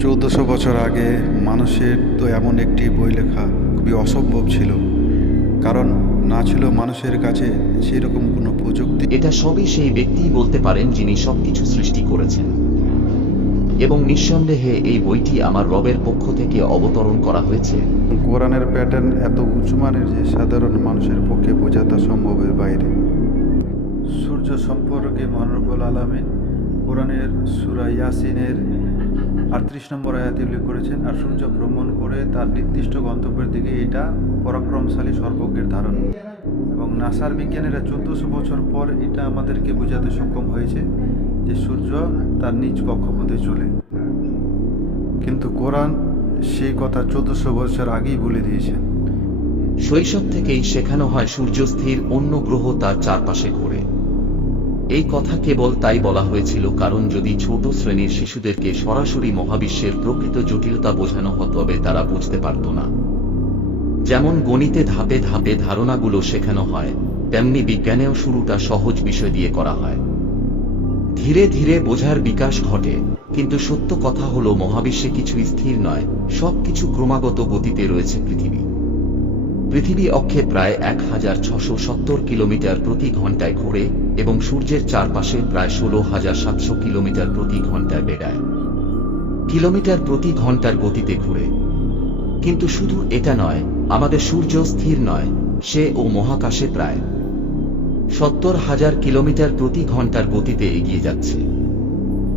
চৌদ্দশো বছর আগে মানুষের তো এমন একটি বই লেখা খুবই অসম্ভব ছিল। কারণ না ছিল মানুষের কাছে সেরকম কোনো প্রযুক্তি। এটা সবই সেই ব্যক্তিই বলতে পারেন যিনি সবকিছু সৃষ্টি করেছেন। এবং নিঃসন্দেহে এই বইটি আমার রবের পক্ষ থেকে অবতরণ করা হয়েছে। কোরআনের প্যাটার্ন এত উঁচুমানের যে সাধারণ মানুষের পক্ষে বোঝাটা সম্ভবের বাইরে। সূর্য সম্পর্কে মহানরবুল আলমিন কোরআনের সুরা ইয়াসিনের আটত্রিশ নম্বর আয়াতে উল্লেখ করেছেন, আর সূর্য ভ্রমণ করে তার নির্দিষ্ট গন্তব্যের দিকে এটা পরাক্রমশালী সর্বজ্ঞের ধারণ। এবং নাসার বিজ্ঞানীরা চোদ্দোশো বছর পর এটা আমাদেরকে বোঝাতে সক্ষম হয়েছে যে সূর্য তার নিজ কক্ষপথে চলে। কিন্তু কোরআন সেই কথা চোদ্দশো বছর আগেই বলে দিয়েছেন শৈশব থেকেই শেখানো হয় সূর্য স্থির অন্য গ্রহ তার চারপাশে ঘোরে। এই কথা কেবল তাই বলা হয়েছিল কারণ যদি ছোট শ্রেণির শিশুদেরকে সরাসরি মহাবিশ্বের প্রকৃত জটিলতা বোঝানো হতো, তবে তারা বুঝতে পারত না। যেমন গণিতে ধাপে ধাপে ধারণাগুলো শেখানো হয়, তেমনি বিজ্ঞানেও শুরুটা সহজ বিষয় দিয়ে করা হয়। ধীরে ধীরে বোঝার বিকাশ ঘটে, কিন্তু সত্য কথা হলো মহাবিশ্বে কিছু স্থির নয়, সবকিছু ক্রমাগত গতিতে রয়েছে পৃথিবী। পৃথিবী অক্ষে প্রায় এক হাজার ছশো সত্তর কিলোমিটার প্রতি ঘন্টায় ঘোরে এবং সূর্যের চারপাশে প্রায় ষোলো হাজার সাতশো কিলোমিটার প্রতি ঘন্টায় বেড়ায়। কিলোমিটার প্রতি ঘণ্টার গতিতে ঘুরে। কিন্তু শুধু এটা নয়, আমাদের সূর্য স্থির নয়, সে ও মহাকাশে প্রায় সত্তর হাজার কিলোমিটার প্রতি ঘণ্টার গতিতে এগিয়ে যাচ্ছে।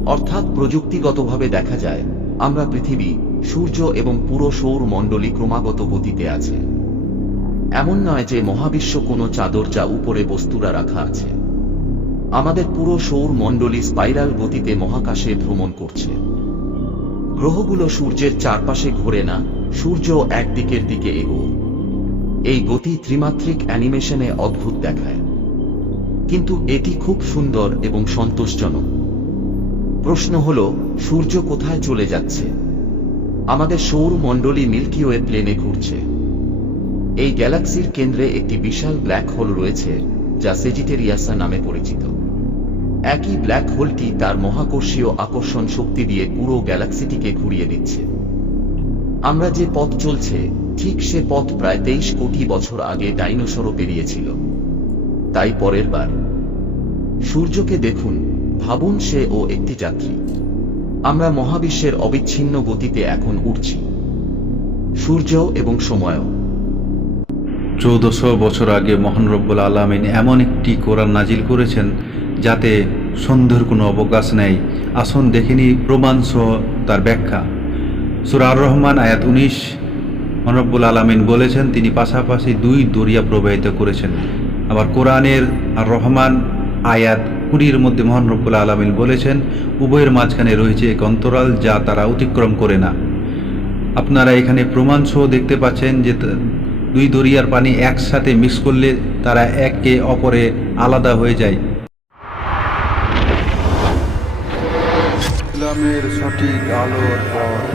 অর্থাৎ প্রযুক্তিগতভাবে দেখা যায়, আমরা পৃথিবী, সূর্য এবং পুরো সৌর মণ্ডলী ক্রমাগত গতিতে আছে। এমন নয় যে মহাবিশ্ব কোনো চাদর যা উপরে বস্তুরা রাখা আছে। আমাদের পুরো সৌর মণ্ডলী স্পাইরাল গতিতে মহাকাশে ভ্রমণ করছে। গ্রহগুলো সূর্যের চারপাশে ঘোরে না, সূর্য একদিকের দিকে এগো এই গতি ত্রিমাত্রিক অ্যানিমেশনে অদ্ভুত দেখায়। কিন্তু এটি খুব সুন্দর এবং সন্তোষজনক। প্রশ্ন হল, সূর্য কোথায় চলে যাচ্ছে? আমাদের সৌর মণ্ডলী মিল্কি ওয়ে প্লেনে ঘুরছে। এই গ্যালাক্সির কেন্দ্রে একটি বিশাল ব্ল্যাক হোল রয়েছে, যা সেজিটেরিয়াসা নামে পরিচিত। একই ব্ল্যাক হোলটি তার মহাকর্ষীয় আকর্ষণ শক্তি দিয়ে পুরো গ্যালাক্সিটিকে ঘুরিয়ে দিচ্ছে। আমরা যে পথ চলছে, ঠিক সে পথ প্রায় তেইশ কোটি বছর আগে ডাইনোসরও পেরিয়েছিল। তাই পরের বার। সূর্যকে দেখুন, ভাবুন সে ও একটি যাত্রী। আমরা মহাবিশ্বের অবিচ্ছিন্ন গতিতে এখন উঠছি। সূর্য এবং সময়ও। চৌদ্দশো বছর আগে মহান রব্বুল আলমিন এমন একটি কোরআন নাজিল করেছেন যাতে সন্দেহের কোনো অবকাশ নেই। আসন দেখিনি প্রমাণ সহ তার ব্যাখ্যা। সুরা আর রহমান আয়াত উনিশ মহানরব্বুল আলমিন বলেছেন, তিনি পাশাপাশি দুই দরিয়া প্রবাহিত করেছেন। আবার কোরআনের আর রহমান আয়াত কুড়ির মধ্যে মহানরব্বুল আলমিন বলেছেন, উভয়ের মাঝখানে রয়েছে এক অন্তরাল যা তারা অতিক্রম করে না। আপনারা এখানে প্রমাণ সহ দেখতে পাচ্ছেন যে দুই দরিয়ার পানি একসাথে মিক্স করলে তারা একে অপরে আলাদা হয়ে যায়। ইসলামের সঠিক আলোর পথ